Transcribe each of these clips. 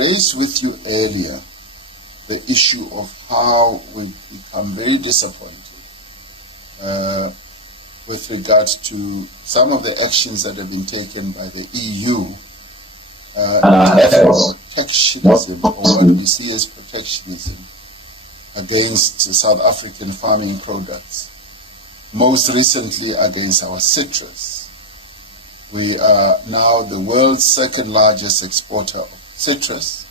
raised with you earlier the issue of how we become very disappointed with regards to some of the actions that have been taken by the EU protectionism, or what we see as protectionism, against South African farming products, most recently against our citrus. We are now the world's second largest exporter of citrus,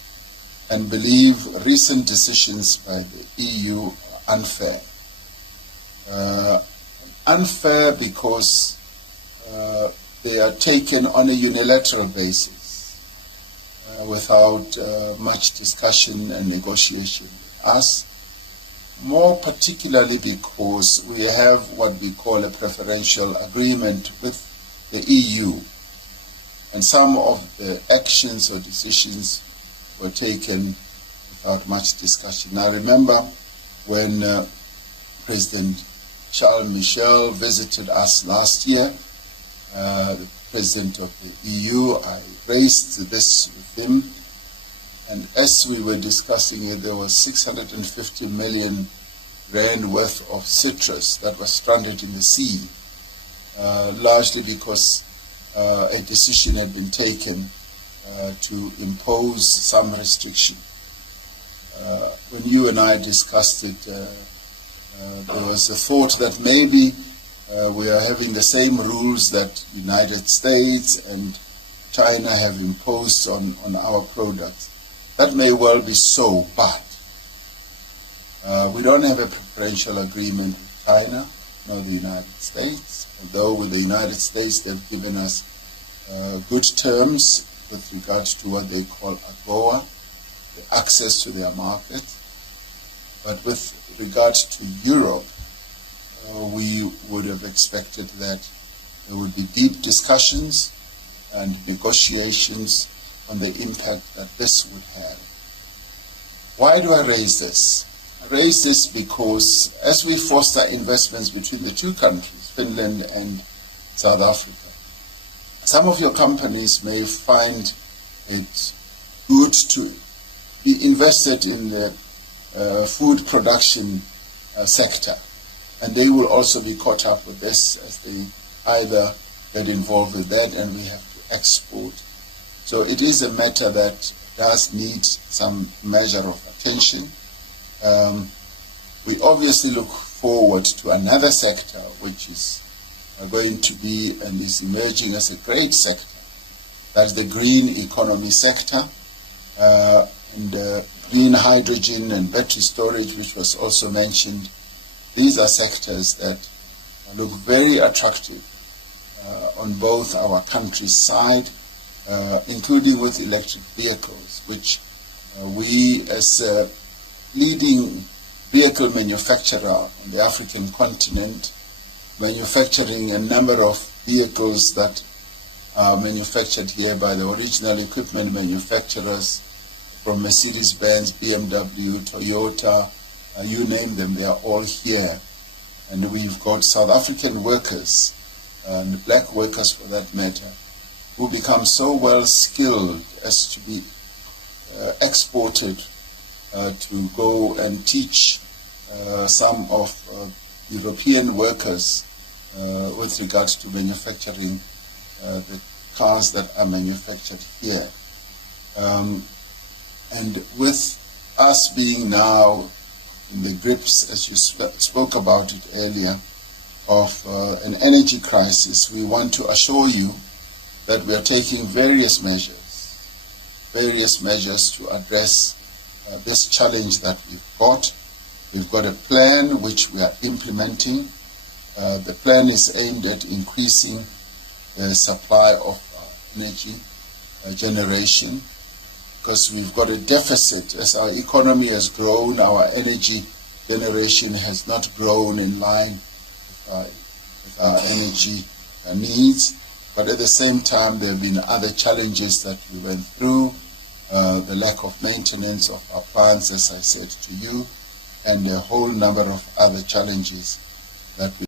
and believe recent decisions by the EU are unfair. Unfair because they are taken on a unilateral basis without much discussion and negotiation with us, more particularly because we have what we call a preferential agreement with the EU, and some of the actions or decisions were taken without much discussion. I remember when President Charles Michel visited us last year, the President of the EU, I raised this with him, and as we were discussing it, there was 650 million rand worth of citrus that was stranded in the sea, largely because a decision had been taken to impose some restriction. When you and I discussed it, there was a thought that maybe we are having the same rules that United States and China have imposed on our products. That may well be so, but we don't have a preferential agreement with China nor the United States, although with the United States they've given us good terms with regards to what they call AGOA, the access to their market. But with regards to Europe, we would have expected that there would be deep discussions and negotiations on the impact that this would have. Why do I raise this? I raise this because as we foster investments between the two countries, Finland and South Africa, some of your companies may find it good to be invested in the food production sector, and they will also be caught up with this as they either get involved with that and we have to export. So it is a matter that does need some measure of attention. We obviously look forward to another sector which is going to be and is emerging as a great sector. That's the green economy sector, and green hydrogen and battery storage, which was also mentioned. These are sectors that look very attractive on both our country's side, including with electric vehicles, which we as a leading vehicle manufacturer on the African continent, manufacturing a number of vehicles that are manufactured here by the original equipment manufacturers from Mercedes-Benz, BMW, Toyota, you name them, they are all here. And we've got South African workers, and black workers for that matter, who become so well skilled as to be exported to go and teach some of European workers with regards to manufacturing the cars that are manufactured here. And with us being now in the grips, as you spoke about it earlier, of an energy crisis, we want to assure you that we are taking various measures to address this challenge that we've got. We've got a plan which we are implementing. The plan is aimed at increasing the supply of energy generation, because we've got a deficit. As our economy has grown, our energy generation has not grown in line with our energy needs. But at the same time, there have been other challenges that we went through, the lack of maintenance of our plants, as I said to you, and a whole number of other challenges that we